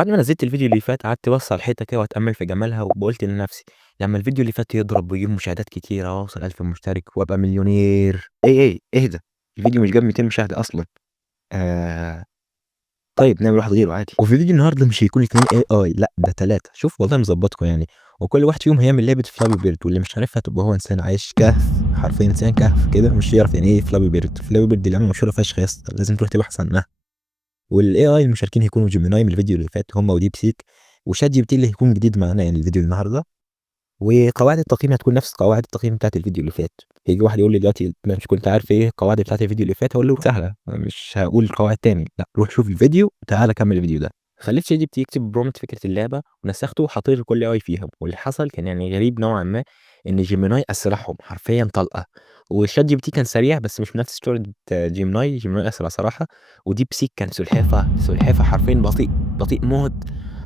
بعد ما نزلت الفيديو اللي فات قعدت ابص على الحيطه كده واتامل في جمالها وقلت لنفسي لما الفيديو اللي فات يضرب ويجيب مشاهدات كتيره واوصل 1000 مشترك وابقى مليونير. ايه اهدى، الفيديو مش جاب 200 مشاهده اصلا. آه طيب نعمل واحد غيره عادي. وفي فيديو النهارده مش هيكون 2 AI، لا ده 3. شوف والله مظبطكم يعني. وكل واحد فيهم هيعمل لعبه فلابي بيرد، واللي مش عارفها تبقى هو انسان عايش كهف، حرفيا انسان كهف كده مش يعرف يعني ايه فلابي بيرد. فلابي بيرد دي لعبه مشهوره فشخ يا اسطى، لازم تروح تبحث عنها. والاي اي المشاركين هيكونوا جيميناي من الفيديو اللي فات هم وديب سيك، وشات جي بي تي اللي هيكون جديد معانا يعني الفيديو النهارده. وقواعد التقييم هتكون نفس قواعد التقييم بتاعت الفيديو اللي فات. هيجي واحد يقول لي دلوقتي مش كنت عارف ايه القواعد بتاعت الفيديو اللي فات، هقول له سهله مش هقول القواعد تاني، لا روح شوف الفيديو وتعالى كمل الفيديو ده. خليت شات جي بي تي يكتب برومت فكره اللعبه ونسخته وحطيت كل اي فيهم، واللي حصل كان يعني غريب نوعا ما، ان جيميناي اسرعهم حرفيا طلقه. وشات جي بي تي كان سريع بس مش بنفس سرعه جيميناي اسرع صراحه. وديب سيك كان سلحفه حرفيا بطيء موت.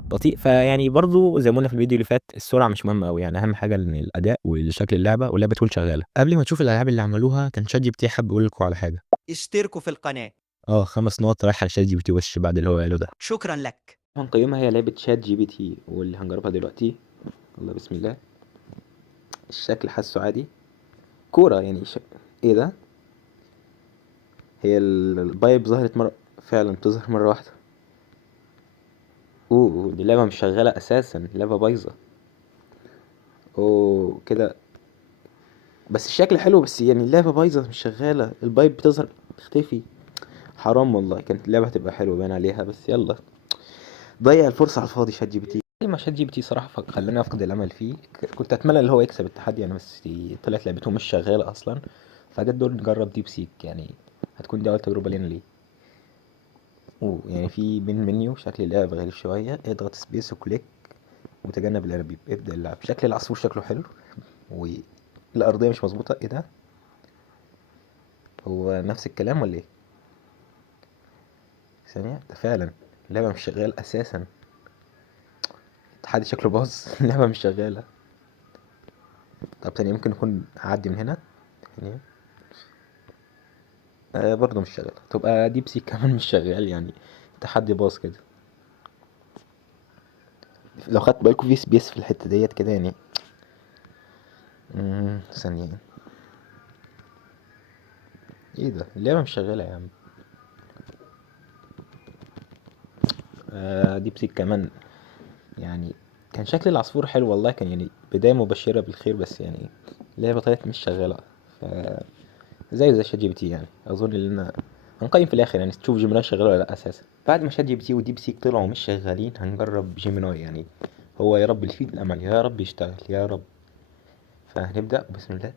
بطيء. فيعني برضه زي ما قلنا في الفيديو اللي فات السرعه مش مهمه قوي، يعني اهم حاجه ان الاداء وشكل اللعبه واللعبه تكون شغاله. قبل ما تشوف الالعاب اللي عملوها كان شات جي بي تي حابب يقول لكم على حاجه. اشتركوا في القناة. 5 نقط رايحه لشات جي بي تي وش بعد اللي هو قاله ده. شكرا لك. هنقيمها هي لعبه شات جي بي تي واللي هنجربها دلوقتي. الله بسم الله. الشكل حاسه عادي، كوره يعني ايه ده. هي البايب ظهرت مره، فعلا بتظهر مره واحده. دي لعبه مش شغاله اساسا، لعبه بايظه. كده. بس الشكل حلو، بس يعني اللعبة بايظة مش شغالة، البايب بتظهر تختفي. حرام والله، كانت اللعبة هتبقى حلوة باين عليها، بس يلا. ضيع الفرصة على الفاضي شات جي بي تي. ما شات جي بي تي صراحة خلاني افقد الامل فيه. كنت اتمنى ان هو يكسب التحدي يعني، بس طلعت لعبته مش شغالة اصلا. فجت دور نجرب ديب سيك يعني، هتكون دي اول تجربة لينا ليه. يعني في منيو شكل اللعبة غريب شوية، اضغط سبيس وكليك وتجنب الانابيب، ابدأ اللعب. شكل العصفور شكله حلو، والارضية مش مظبوطة. ايه ده، هو نفس الكلام ولا ايه؟ ثانية، ده فعلا اللعبة مش شغالة أساسا. التحدي شكله باظ. اللعبة مش شغالة. طب ثانية، ممكن نكون أعدي من هنا. ثانية. برضه مش شغالة، تبقى ديب سيك كمان مش شغال يعني. التحدي باظ كده. لو خدت بالكم في سبيس في الحتة ديت كده يعني. ثانية. ايه ده، اللعبة مش شغالة يا عم. ديب سيك كمان يعني. كان شكل العصفور حلو والله، كان يعني بداية مبشرة بالخير، بس يعني اللعبة طلعت مش شغالة. ف زي شات جي بي تي يعني. اظن ان هنقيم في الاخر يعني تشوف جيميناي شغال ولا لا اساسا. بعد ما شات جي بي تي وديب سيك طلعوا مش شغالين هنجرب جيميناي يعني. هو يا رب اللي فيه الامل، يا رب يشتغل يا رب. فهنبدا بسم الله.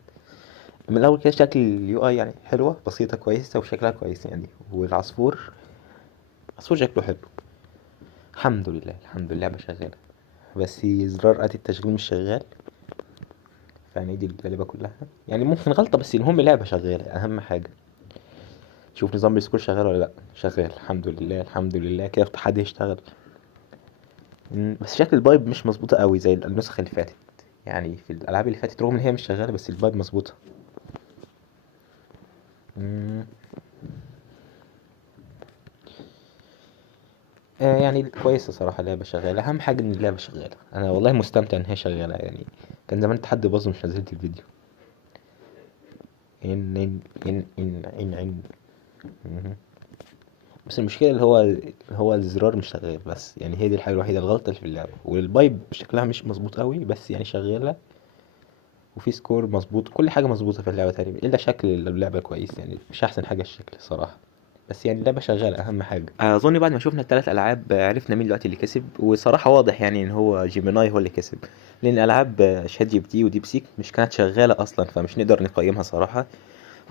من الاول كده شكل اليو اي يعني حلوه بسيطه كويسه وشكلها كويس يعني. والعصفور، عصفور شكله حلو. الحمد لله الحمد لله اللعبه شغاله. بس زرار ادي التشغيل مش شغال. فيعني دي اللعبه كلها يعني ممكن غلطه، بس المهم اللعبه شغاله اهم حاجه. شوف نظام السكور شغال ولا لا. شغال الحمد لله الحمد لله، كده التحدي يشتغل. بس شكل البايب مش مظبوطه قوي زي النسخه اللي فاتت. يعني في الالعاب اللي فاتت رغم ان هي مش شغاله بس البايب مظبوطه. مم، يعني كويسه صراحه، اللعبه شغاله. اهم حاجه ان اللعبه شغاله، انا والله مستمتع ان هي شغاله يعني. كان زمان التحدي باظ مش نزلت الفيديو. إن. مهم. بس المشكله اللي هو الزرار مش شغال، بس يعني هي دي الحاجه الوحيده الغلطه اللي في اللعبه. والبايب شكلها مش مظبوط قوي بس يعني شغاله. وفي سكور مظبوط، كل حاجه مظبوطه في اللعبه تقريبا الا شكل اللعبه كويس يعني، مش احسن حاجه الشكل صراحه. بس يعني اللعبه شغاله اهم حاجه. اظن بعد ما شفنا الثلاث العاب عرفنا مين دلوقتي اللي كسب. وصراحه واضح يعني ان هو جيميناي هو اللي كسب. لان العاب شات جي بي تي وديب سيك مش كانت شغاله اصلا، فمش نقدر نقيمها صراحه.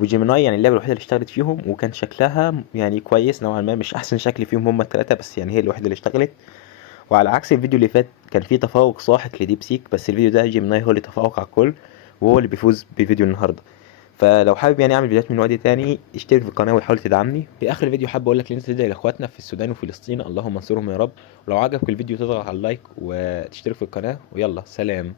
وجيميناي يعني اللعبه الوحيده اللي اشتغلت فيهم وكان شكلها يعني كويس نوعا ما، مش احسن شكل فيهم هم الثلاثه بس يعني هي الوحيده اللي اشتغلت. وعلى عكس الفيديو اللي فات كان فيه تفوق ساحق لديب سيك، بس الفيديو ده جيميناي هو اللي تفوق على الكل. وهو اللي بيفوز بفيديو النهارده. فلو حابب يعني اعمل فيديوهات من وقت تاني اشترك في القناه وحاول تدعمني. في اخر الفيديو حابب اقول لك ان انت تدعي لاخواتنا في السودان وفلسطين، اللهم انصرهم يا رب. ولو عجبك الفيديو تضغط على اللايك وتشترك في القناه، ويلا سلام.